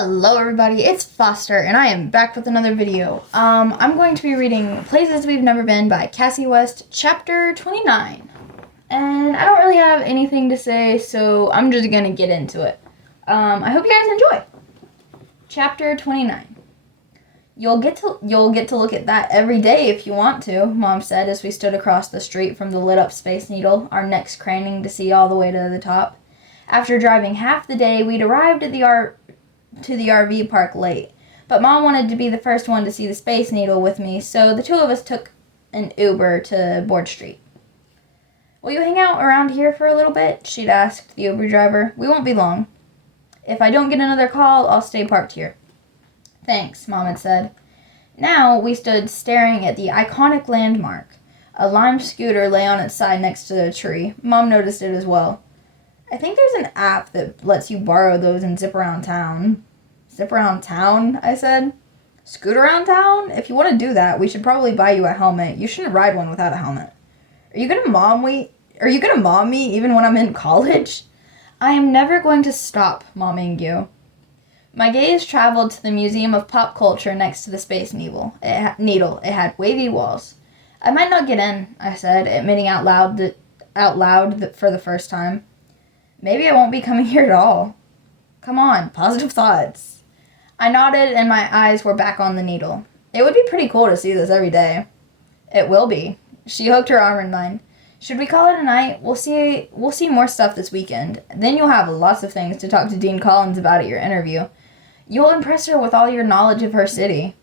Hello everybody, it's Foster, and I am back with another video. I'm going to be reading Places We've Never Been by Kasie West, chapter 29. And I don't really have anything to say, so I'm just gonna get into it. I hope you guys enjoy. Chapter 29. You'll get to look at that every day if you want to, Mom said as we stood across the street from the lit up Space Needle, our necks craning to see all the way to the top. After driving half the day, we'd arrived at the RV park late, but Mom wanted to be the first one to see the Space Needle with me, so the two of us took an Uber to Board Street. Will you hang out around here for a little bit? She'd asked the Uber driver. We won't be long. If I don't get another call, I'll stay parked here. Thanks, Mom had said. Now we stood staring at the iconic landmark. A lime scooter lay on its side next to a tree. Mom noticed it as well. I think there's an app that lets you borrow those and zip around town. Zip around town, I said. Scoot around town? If you want to do that, we should probably buy you a helmet. You shouldn't ride one without a helmet. Are you gonna mom me even when I'm in college? I am never going to stop momming you. My gaze traveled to the Museum of Pop Culture next to the Space Needle. It had wavy walls. I might not get in, I said, admitting out loud for the first time. Maybe I won't be coming here at all. Come on, positive thoughts. I nodded and my eyes were back on the needle. It would be pretty cool to see this every day. It will be. She hooked her arm in mine. Should we call it a night? We'll see more stuff this weekend. Then you'll have lots of things to talk to Dean Collins about at your interview. You'll impress her with all your knowledge of her city.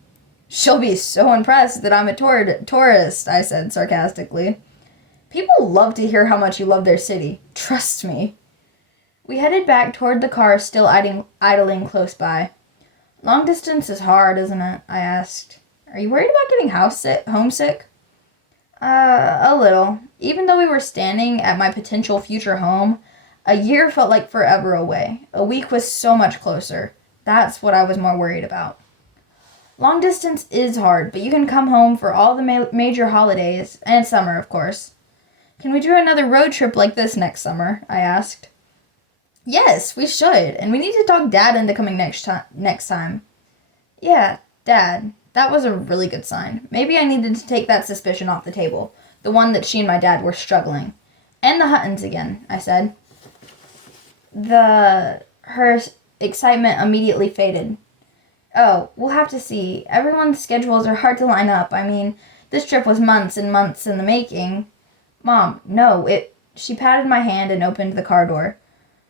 She'll be so impressed that I'm a tourist, I said sarcastically. People love to hear how much you love their city. Trust me. We headed back toward the car still idling close by. Long distance is hard, isn't it? I asked. Are you worried about getting homesick? A little. Even though we were standing at my potential future home, a year felt like forever away. A week was so much closer. That's what I was more worried about. Long distance is hard, but you can come home for all the major holidays, and summer, of course. Can we do another road trip like this next summer? I asked. Yes, we should, and we need to talk Dad into coming next time. Yeah, Dad. That was a really good sign. Maybe I needed to take that suspicion off the table, the one that she and my dad were struggling. And the Huttons again, I said. Her excitement immediately faded. Oh, we'll have to see. Everyone's schedules are hard to line up. I mean, this trip was months and months in the making. Mom, no, She patted my hand and opened the car door.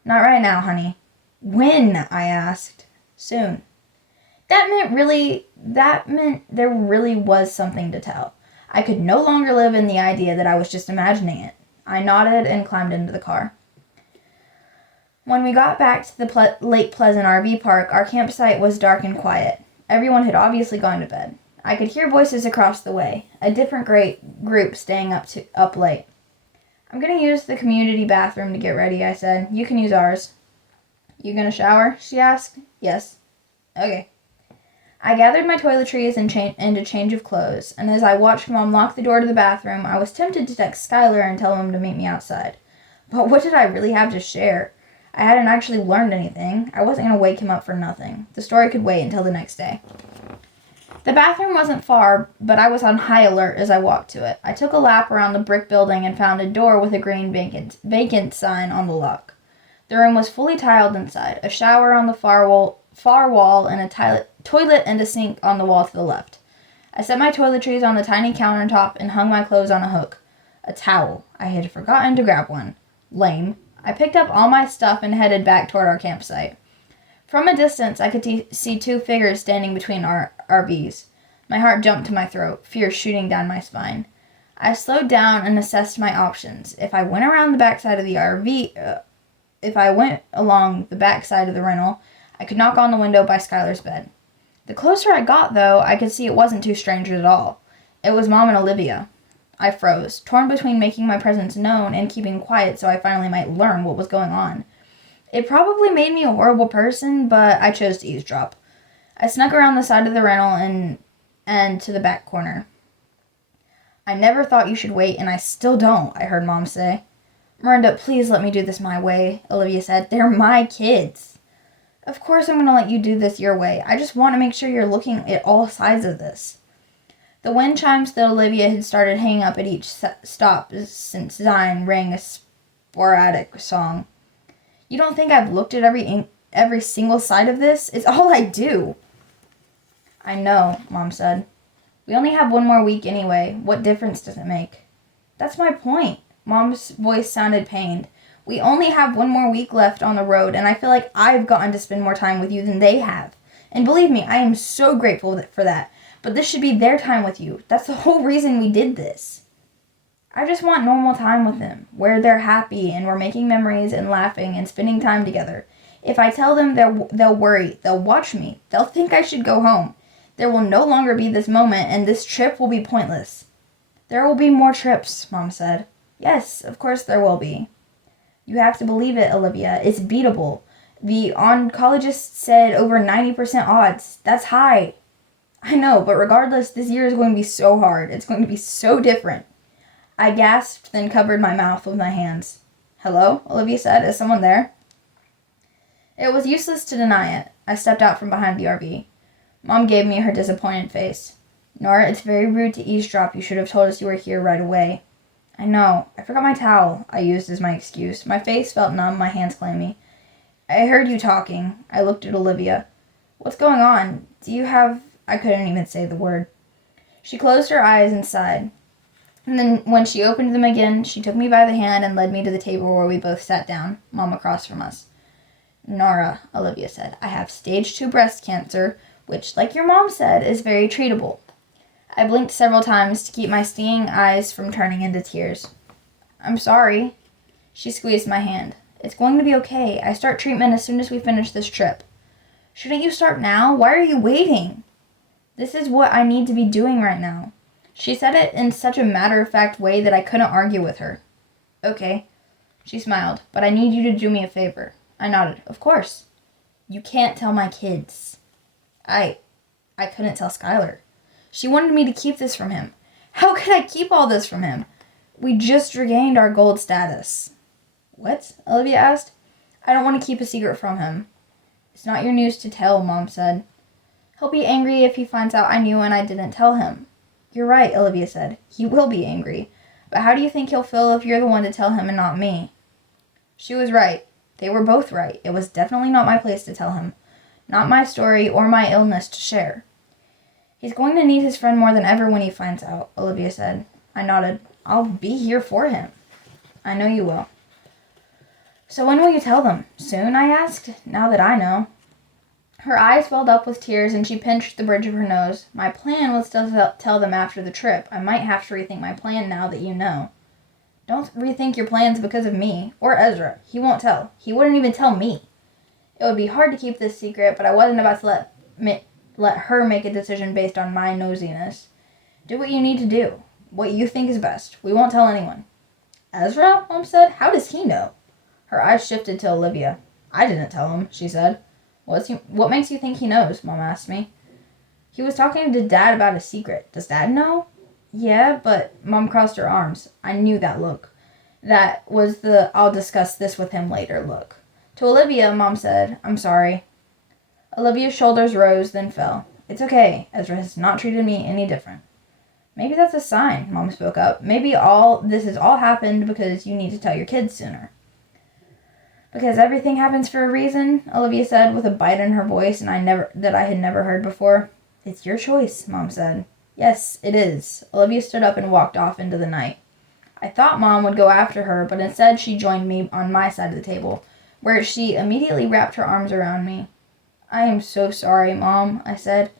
Not right now, honey. When? I asked. Soon. That meant there really was something to tell. I could no longer live in the idea that I was just imagining it. I nodded and climbed into the car. When we got back to the Lake Pleasant RV park, our campsite was dark and quiet. Everyone had obviously gone to bed. I could hear voices across the way, a different group staying up late. I'm going to use the community bathroom to get ready, I said. You can use ours. You going to shower? She asked. Yes. Okay. I gathered my toiletries and a change of clothes, and as I watched Mom lock the door to the bathroom, I was tempted to text Skylar and tell him to meet me outside. But what did I really have to share? I hadn't actually learned anything. I wasn't going to wake him up for nothing. The story could wait until the next day. The bathroom wasn't far, but I was on high alert as I walked to it. I took a lap around the brick building and found a door with a green vacant sign on the lock. The room was fully tiled inside, a shower on the far wall and a toilet and a sink on the wall to the left. I set my toiletries on the tiny countertop and hung my clothes on a hook. A towel. I had forgotten to grab one. Lame. I picked up all my stuff and headed back toward our campsite. From a distance, I could see two figures standing between our RVs. My heart jumped to my throat, fear shooting down my spine. I slowed down and assessed my options. If I went along the backside of the rental, I could knock on the window by Skylar's bed. The closer I got, though, I could see it wasn't two strangers at all. It was Mom and Olivia. I froze, torn between making my presence known and keeping quiet so I finally might learn what was going on. It probably made me a horrible person, but I chose to eavesdrop. I snuck around the side of the rental and to the back corner. I never thought you should wait, and I still don't, I heard Mom say. Miranda, please let me do this my way, Olivia said. They're my kids. Of course I'm going to let you do this your way. I just want to make sure you're looking at all sides of this. The wind chimes that Olivia had started hanging up at each stop since Zion rang a sporadic song. You don't think I've looked at every single side of this? It's all I do. I know, Mom said. We only have one more week anyway. What difference does it make? That's my point. Mom's voice sounded pained. We only have one more week left on the road, and I feel like I've gotten to spend more time with you than they have. And believe me, I am so grateful for that. But this should be their time with you. That's the whole reason we did this. I just want normal time with them, where they're happy and we're making memories and laughing and spending time together. If I tell them, they'll worry. They'll watch me. They'll think I should go home. There will no longer be this moment, and this trip will be pointless. There will be more trips, Mom said. Yes, of course there will be. You have to believe it, Olivia. It's beatable. The oncologist said over 90% odds. That's high. I know, but regardless, this year is going to be so hard. It's going to be so different. I gasped, then covered my mouth with my hands. Hello? Olivia said. Is someone there? It was useless to deny it. I stepped out from behind the RV. Mom gave me her disappointed face. Nora, it's very rude to eavesdrop. You should have told us you were here right away. I know. I forgot my towel, I used as my excuse. My face felt numb, my hands clammy. I heard you talking. I looked at Olivia. What's going on? Do you have... I couldn't even say the word. She closed her eyes and sighed. And then when she opened them again, she took me by the hand and led me to the table where we both sat down, Mom across from us. Nora, Olivia said, I have stage 2 breast cancer, which, like your mom said, is very treatable. I blinked several times to keep my stinging eyes from turning into tears. I'm sorry. She squeezed my hand. It's going to be okay. I start treatment as soon as we finish this trip. Shouldn't you start now? Why are you waiting? This is what I need to be doing right now. She said it in such a matter-of-fact way that I couldn't argue with her. Okay. She smiled. But I need you to do me a favor. I nodded. Of course. You can't tell my kids. I couldn't tell Skylar. She wanted me to keep this from him. How could I keep all this from him? We just regained our gold status. What? Olivia asked. I don't want to keep a secret from him. It's not your news to tell, Mom said. He'll be angry if he finds out I knew and I didn't tell him. You're right, Olivia said. He will be angry. But how do you think he'll feel if you're the one to tell him and not me? She was right. They were both right. It was definitely not my place to tell him. Not my story or my illness to share. He's going to need his friend more than ever when he finds out, Olivia said. I nodded. I'll be here for him. I know you will. So when will you tell them? Soon, I asked, now that I know. Her eyes welled up with tears and she pinched the bridge of her nose. My plan was to tell them after the trip. I might have to rethink my plan now that you know. Don't rethink your plans because of me. Or Ezra. He won't tell. He wouldn't even tell me. It would be hard to keep this secret, but I wasn't about to let her make a decision based on my nosiness. Do what you need to do. What you think is best. We won't tell anyone. Ezra? Mom said. How does he know? Her eyes shifted to Olivia. I didn't tell him, she said. What makes you think he knows? Mom asked me. He was talking to Dad about a secret. Does Dad know? Yeah, but Mom crossed her arms. I knew that look. That was the I'll discuss this with him later look. To Olivia, Mom said, I'm sorry. Olivia's shoulders rose, then fell. It's okay. Ezra has not treated me any different. Maybe that's a sign, Mom spoke up. Maybe this has all happened because you need to tell your kids sooner. Because everything happens for a reason, Olivia said with a bite in her voice I had never heard before. It's your choice, Mom said. Yes, it is. Olivia stood up and walked off into the night. I thought Mom would go after her, but instead she joined me on my side of the table, where she immediately wrapped her arms around me. I am so sorry, Mom, I said.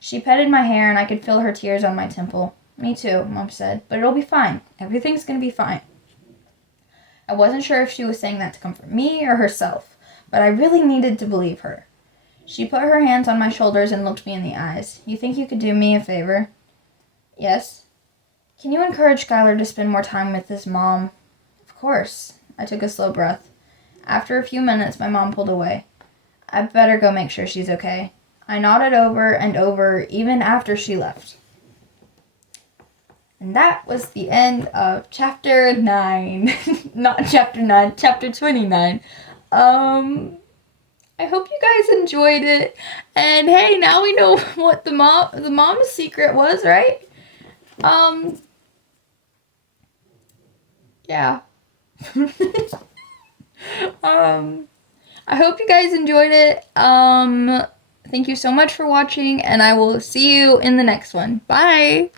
She petted my hair and I could feel her tears on my temple. Me too, Mom said, but it'll be fine. Everything's going to be fine. I wasn't sure if she was saying that to comfort me or herself, but I really needed to believe her. She put her hands on my shoulders and looked me in the eyes. You think you could do me a favor? Yes. Can you encourage Skylar to spend more time with his mom? Of course. I took a slow breath. After a few minutes, my mom pulled away. I'd better go make sure she's okay. I nodded over and over, even after she left. And that was the end of chapter 9. Not chapter 9, chapter 29. I hope you guys enjoyed it. And hey, now we know what the mom's secret was, right? Yeah. I hope you guys enjoyed it. Thank you so much for watching, and I will see you in the next one. Bye!